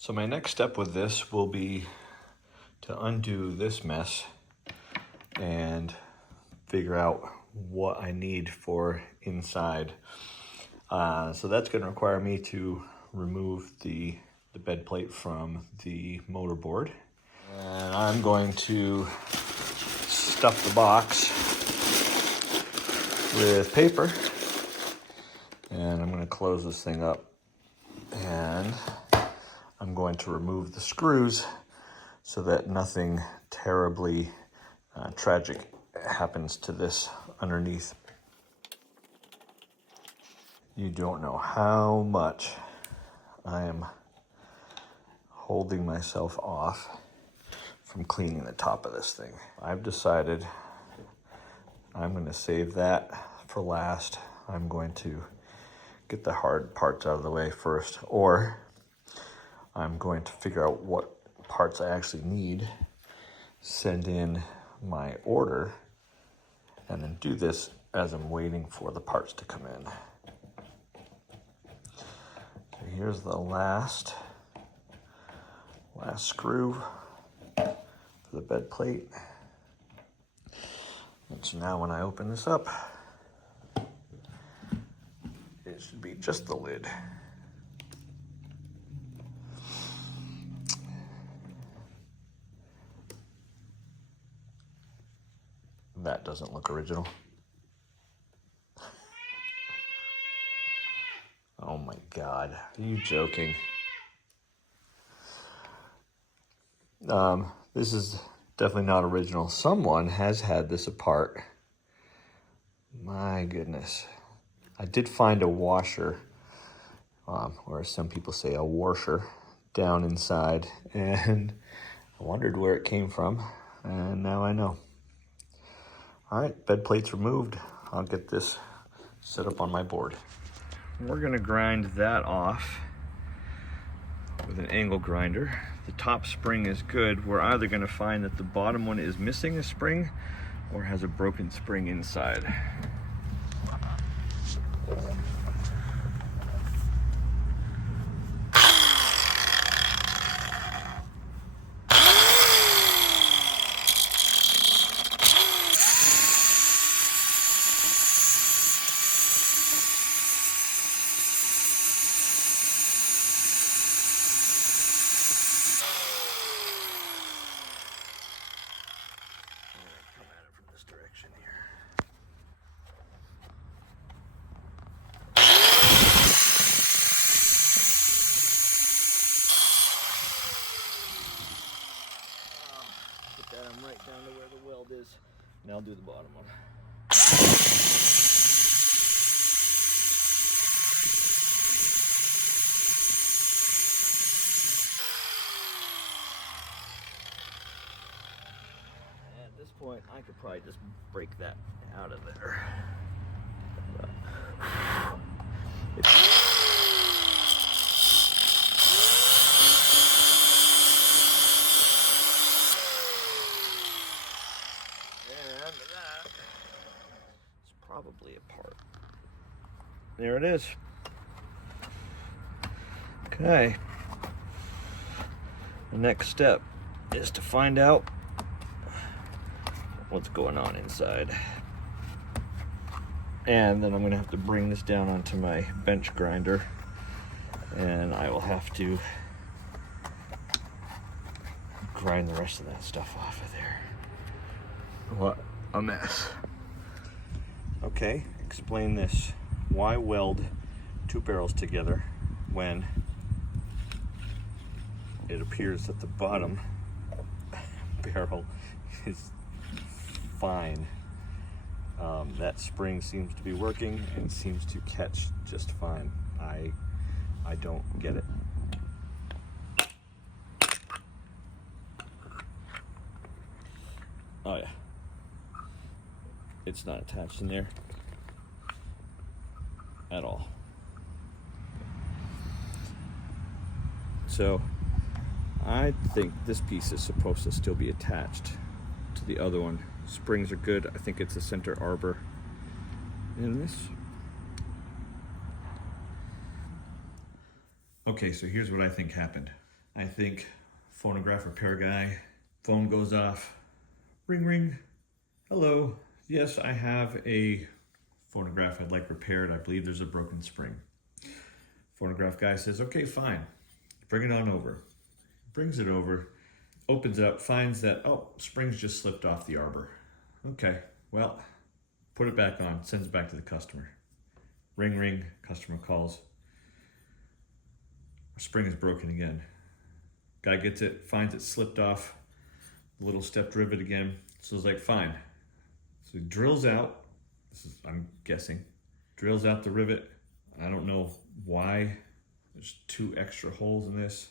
So my next step with this will be to undo this mess and figure out what I need for inside. So that's going to require me to remove the bed plate from the motor board. And I'm going to stuff the box with paper. And I'm going to close this thing up. And I'm going to remove the screws so that nothing terribly tragic happens to this underneath. You don't know how much I am holding myself off from cleaning the top of this thing. I've decided I'm going to save that for last. I'm going to get the hard parts out of the way first, or I'm going to figure out what parts I actually need, send in my order, and then do this as I'm waiting for the parts to come in. So here's the last screw for the bed plate. And so now when I open this up, it should be just the lid. That doesn't look original. Oh my God, are you joking? This is definitely not original. Someone has had this apart. My goodness. I did find a washer, or some people say a washer, down inside, and I wondered where it came from, and now I know. All right, bed plate's removed. I'll get this set up on my board. We're gonna grind that off with an angle grinder. The top spring is good. We're either gonna find that the bottom one is missing a spring or has a broken spring inside. Direction here. Get that right down to where the weld is. Now I'll do the bottom one. At this point, I could probably just break that out of there. And that is probably a part. There it is. Okay. The next step is to find out what's going on inside. And then I'm going to have to bring this down onto my bench grinder, and I will have to grind the rest of that stuff off of there. What a mess. Okay, explain this. Why weld two barrels together when it appears that the bottom barrel is fine? That spring seems to be working and seems to catch just fine. I don't get it. Oh yeah, it's not attached in there at all. So I think this piece is supposed to still be attached to the other one. Springs are good. I think it's a center arbor in this. Okay, so here's what I think happened. I think phonograph repair guy, phone goes off, ring, ring, hello. Yes, I have a phonograph I'd like repaired. I believe there's a broken spring. Phonograph guy says, okay, fine, bring it on over. Brings it over, opens it up, finds that, oh, spring's just slipped off the arbor. Okay, well, put it back on, sends it back to the customer. Ring, ring, customer calls. Our spring is broken again. Guy gets it, finds it slipped off the little stepped rivet again. So it's like, fine. So he drills out, this is, I'm guessing, drills out the rivet. I don't know why. There's 2 extra holes in this.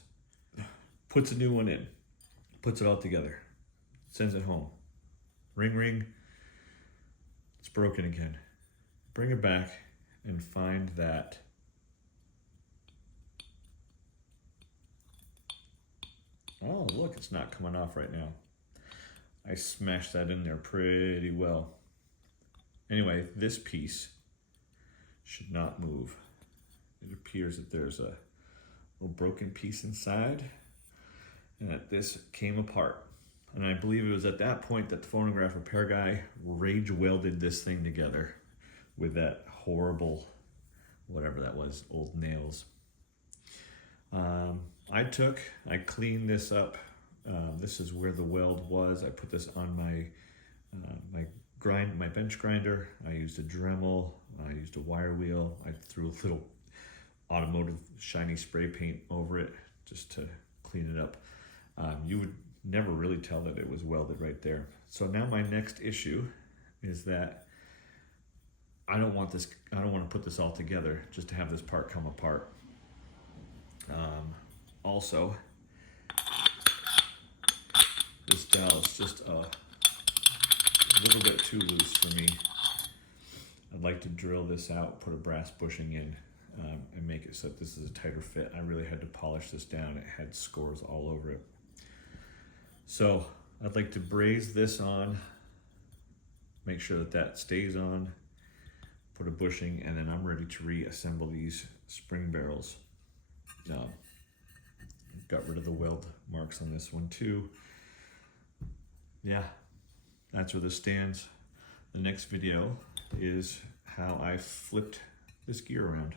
Puts a new one in, puts it all together, sends it home. Ring, ring, it's broken again. Bring it back and find that oh, look, it's not coming off right now. I smashed that in there pretty well. Anyway, this piece should not move. It appears that there's a little broken piece inside and that this came apart. And I believe it was at that point that the phonograph repair guy rage welded this thing together with that horrible, whatever that was, old nails. I cleaned this up. This is where the weld was. I put this on my bench grinder. I used a Dremel. I used a wire wheel. I threw a little automotive shiny spray paint over it just to clean it up. You would never really tell that it was welded right there. So now my next issue is that I don't want to put this all together just to have this part come apart. Also, this dowel is just a little bit too loose for me. I'd like to drill this out, put a brass bushing in, and make it so that this is a tighter fit. I really had to polish this down. It had scores all over it. So I'd like to braze this on, make sure that that stays on, put a bushing, and then I'm ready to reassemble these spring barrels. Got rid of the weld marks on this one too. Yeah, that's where this stands. The next video is how I flipped this gear around.